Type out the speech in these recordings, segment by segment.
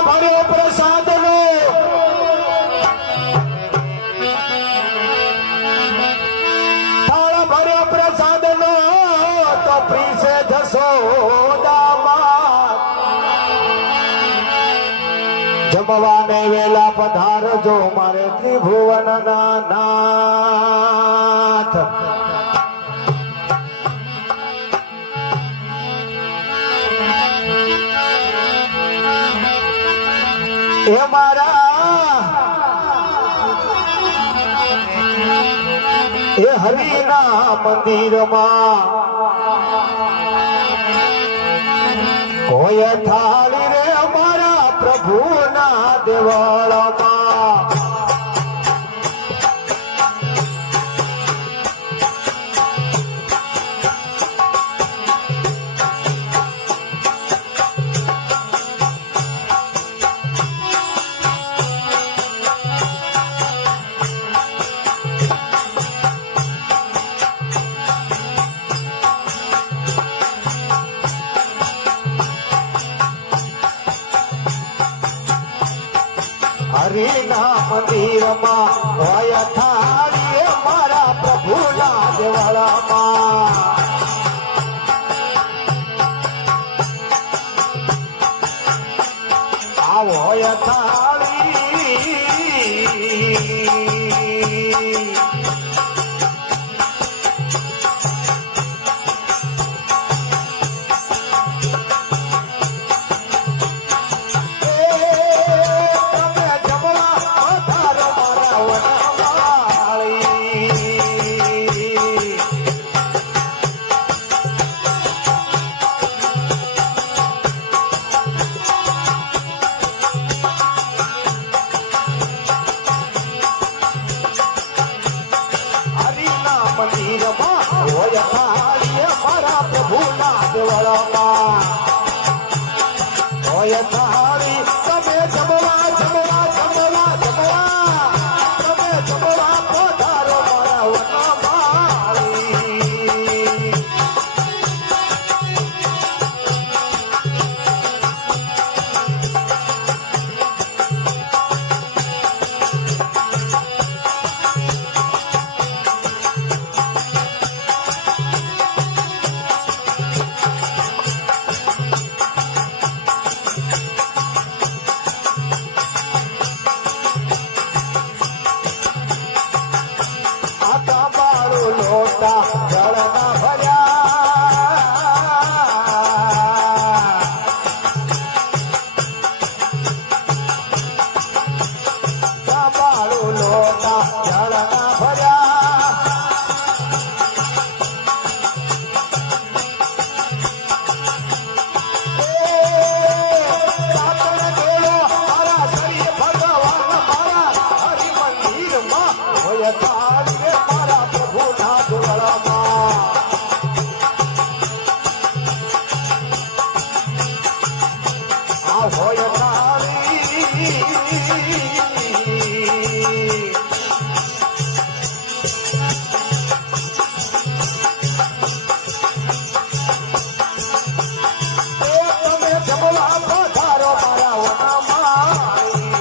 ભર્યો પ્રસાદ નો થાળ ભર્યો પ્રસાદ નો તો પ્રીસે જશોદામાં જમવાને વેલા પધારજો મારે ત્રિભુવન ના નાથ એ મારા એ હરિના મંદિરમાં હોય થાળી રે અમારા પ્રભુના દેવળમાં હરિના મંદિરમાં હોય થાળી મારા પ્રભુના દેવળમાં આવો હોય થાળી હોય થાળી તમે જમવા જમવા જમવા જમવા તમે જમવા પધારો મારા વનમાળી લોટા જળના ભર્યા બાળું લોટા જળના ભર્યા મારા શરીર ભગવાન મારા હરિ મંદિરમાં હોય થાળી મારા પ્રભુના દેવળમાં આ હોય થાળી તમે જમવા પધારો મારા વનમાળી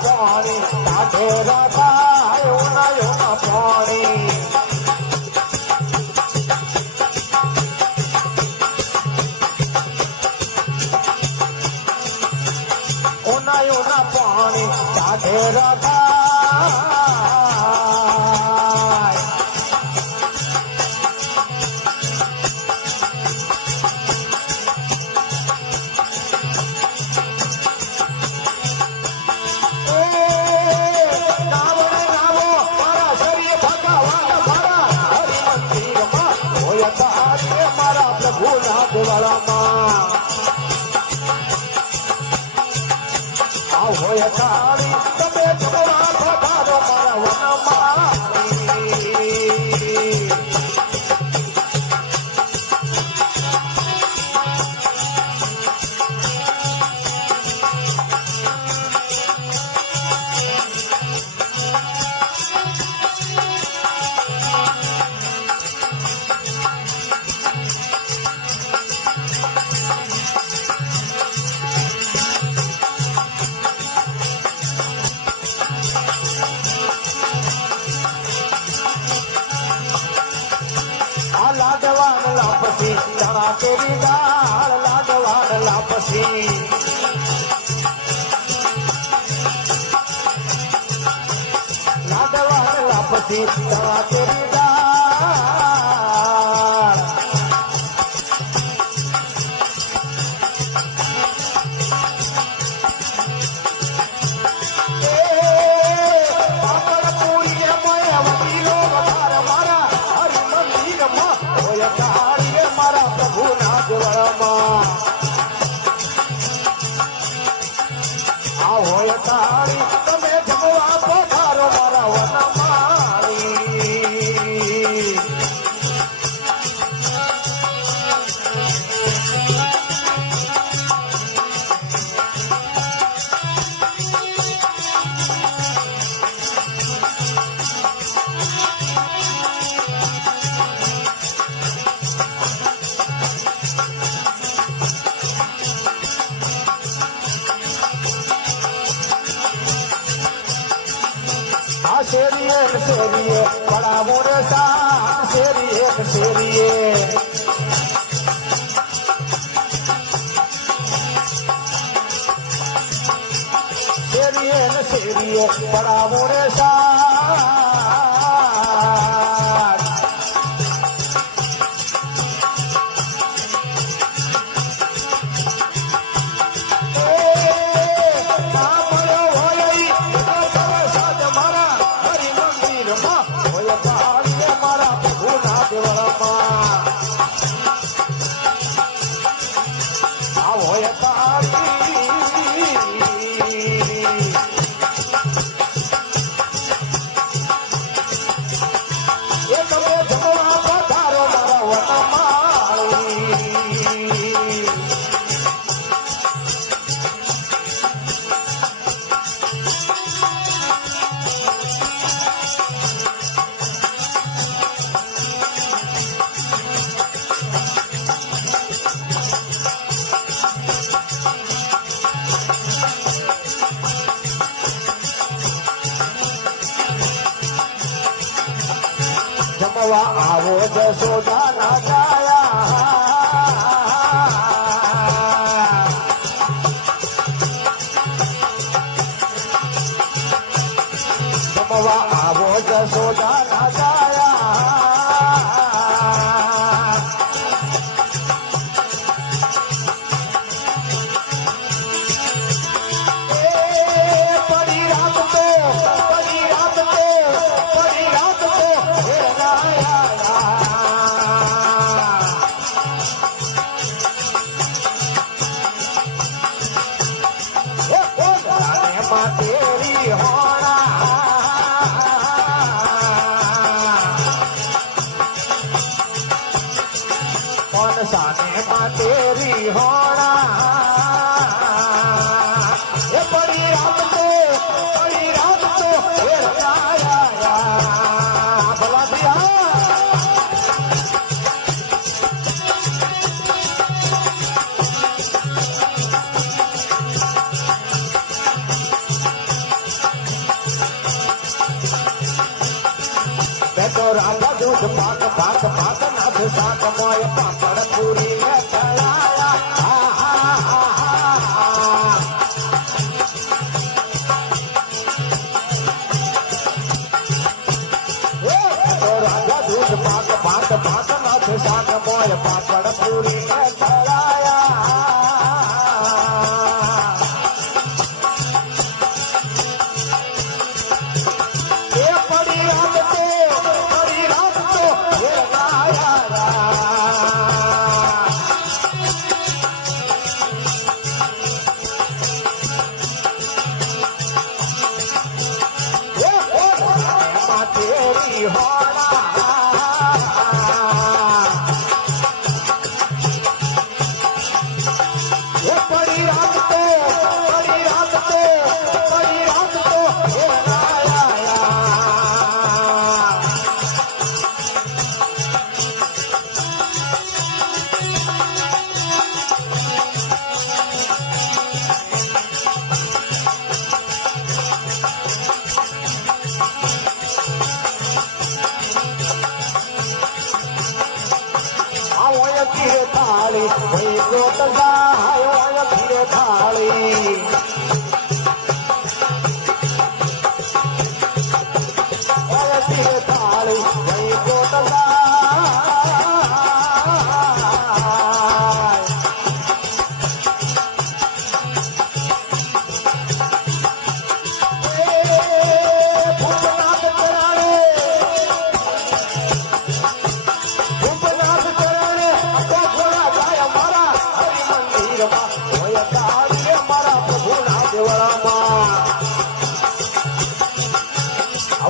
પાણી તાઠે રાધાયો નાયો ના પાણી ઓનાયો ના પાણી તાઠે રાધા ભગવાન આ લાડવાન લાપસી ચણા કેરી દાળ લાડવાન લાપસી લાડવાન લાપસી ચણા કેરી દાળ મારા પ્રભુ ના દ્વારમાં આ હોય તારી તમે જમવા પધારો મારા વનમાળી શેરીએ શેરીએ પડાવો રે સાથ શેરીએ શેરીએ શેરીએ શેરીએ પડાવો રે સાથ જમવા આવો જશોદા ના જાયા જમવા આવો જશોદા ના જાયા પડી રાત તો પડી રાત તો પડી રાત તો તેરી હોણા કોણ સાને માં તેરી હોણા એ પડી રાત તો એ રંગાયા ભલા દિયા તો રાજા દૂધ પાક પાક પાક નાથ શાક મોય પાપડ પૂરી ને તો રાજા દૂધ પાક પાક પાક નાથ શાક મોય પાપડ પૂરી ને તેરી હોણા પડી રાત તો પડી રાત તો પડી રાત તો જાય ઓય ફીરે થાળી ઓય ફીરે થાળી જઈ કોટ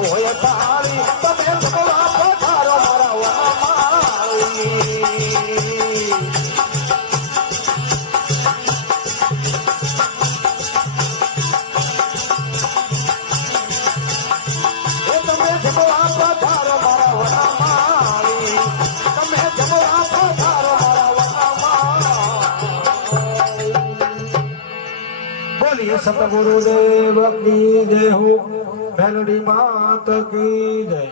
હોય તાળી તમે ભગવા પધારો મારા વનમાળી તમે ભગવા પધારો મારા વનમાળી તમે ભગવા પધારો મારા વનમાળી બોલીએ સતગુરુદેવ કી જય હો મેલડી માત કી જય।